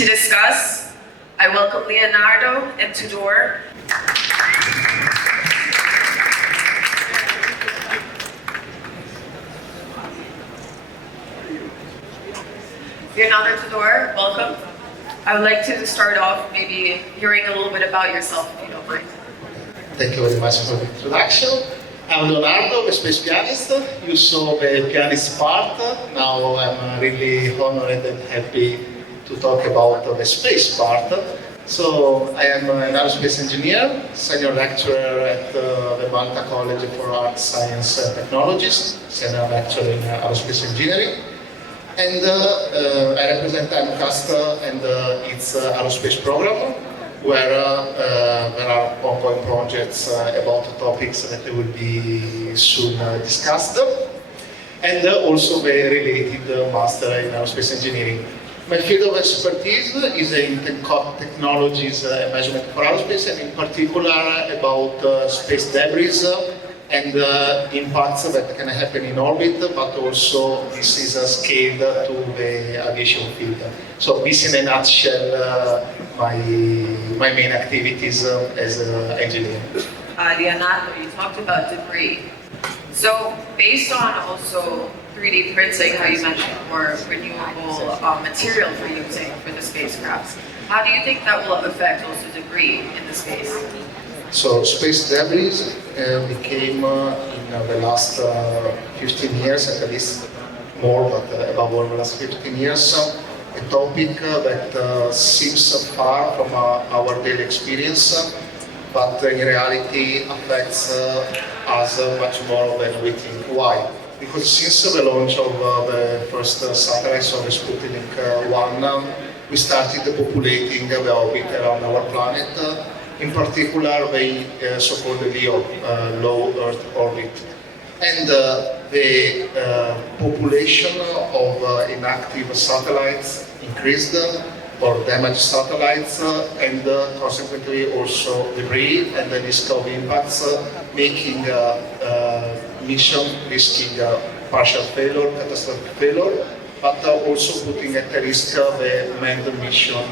To discuss, I welcome Leonardo and Tudor. Leonardo, Tudor, welcome. I would like to start off maybe hearing a little bit about yourself, if you don't mind. Thank you very much for the introduction. I'm Leonardo, the space pianist. You saw the pianist part. Now I'm really honored and happy to talk about the space part. So I am an aerospace engineer, senior lecturer at the Malta College for Arts, Science and Technologies, senior lecturer in aerospace engineering. And I represent MCAST and its aerospace program, where there are ongoing projects about topics that will be soon discussed, and also the related master in aerospace engineering. My field of expertise is in technologies and measurement for aerospace, and in particular about space debris and impacts that can happen in orbit, but also this is scaled to the aviation field. So this in a nutshell my main activities as an engineer. Leonardo, you talked about debris. So based on also 3D printing, how you mentioned more renewable material for using for the spacecrafts, how do you think that will affect also debris in the space? So space debris became in the last 15 years, at least more, but above all the last 15 years, a topic that seems far from our daily experience, but in reality affects us much more than we think. Why? Because since the launch of the first satellites of the Sputnik 1, we started populating the orbit around our planet. In particular, the so-called LEO, low Earth orbit. And the population of inactive satellites increased, or damaged satellites, and consequently also debris and the risk of impacts, making mission risking partial failure, catastrophic failure, but also putting at risk the manned mission.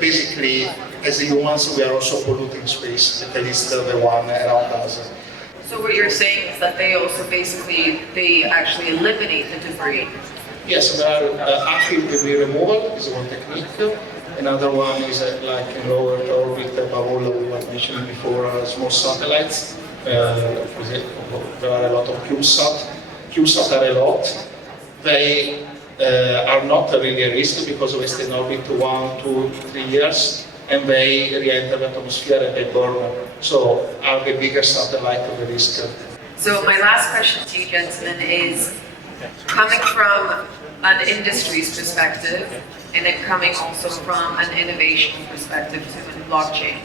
Basically, as humans, we are also polluting space, at least the one around us. So what you're saying is that they also they actually eliminate the debris? Yes, there are active debris removal is one technique. Another one is like in low Earth orbit, above all we were mentioning before, small satellites. There are a lot of CubeSat. CubeSat are a lot. They are not really a risk because they stay in orbit 1, 2, 3 years, and they re-enter the atmosphere and they burn. So are the bigger satellite of the risk. So my last question to you, gentlemen, is coming from an industry's perspective, and then coming also from an innovation perspective to the blockchain.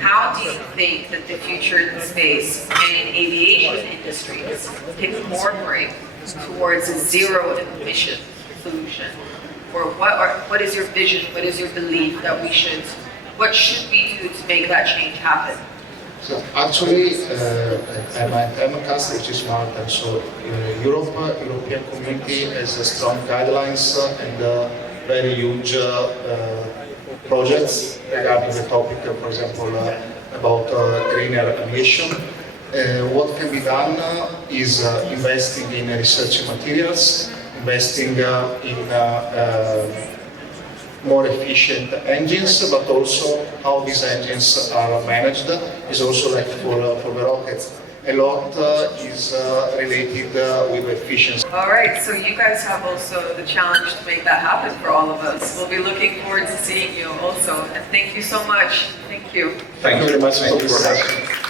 How do you think that the future in space and in aviation industries can incorporate towards a zero emission solution? Or what is your vision, what is your belief that what should we do to make that change happen? So actually, I'm at MCAST, which is Malta. So European community has strong guidelines and very huge projects regarding the topic, for example, about greener aviation. What can be done is investing in research materials, investing in more efficient engines, but also how these engines are managed is also like for the rockets. A lot is related with efficiency. All right, so you guys have also the challenge to make that happen for all of us. We'll be looking forward to seeing you also, and thank you so much. Thank you. Thank you very much for having me.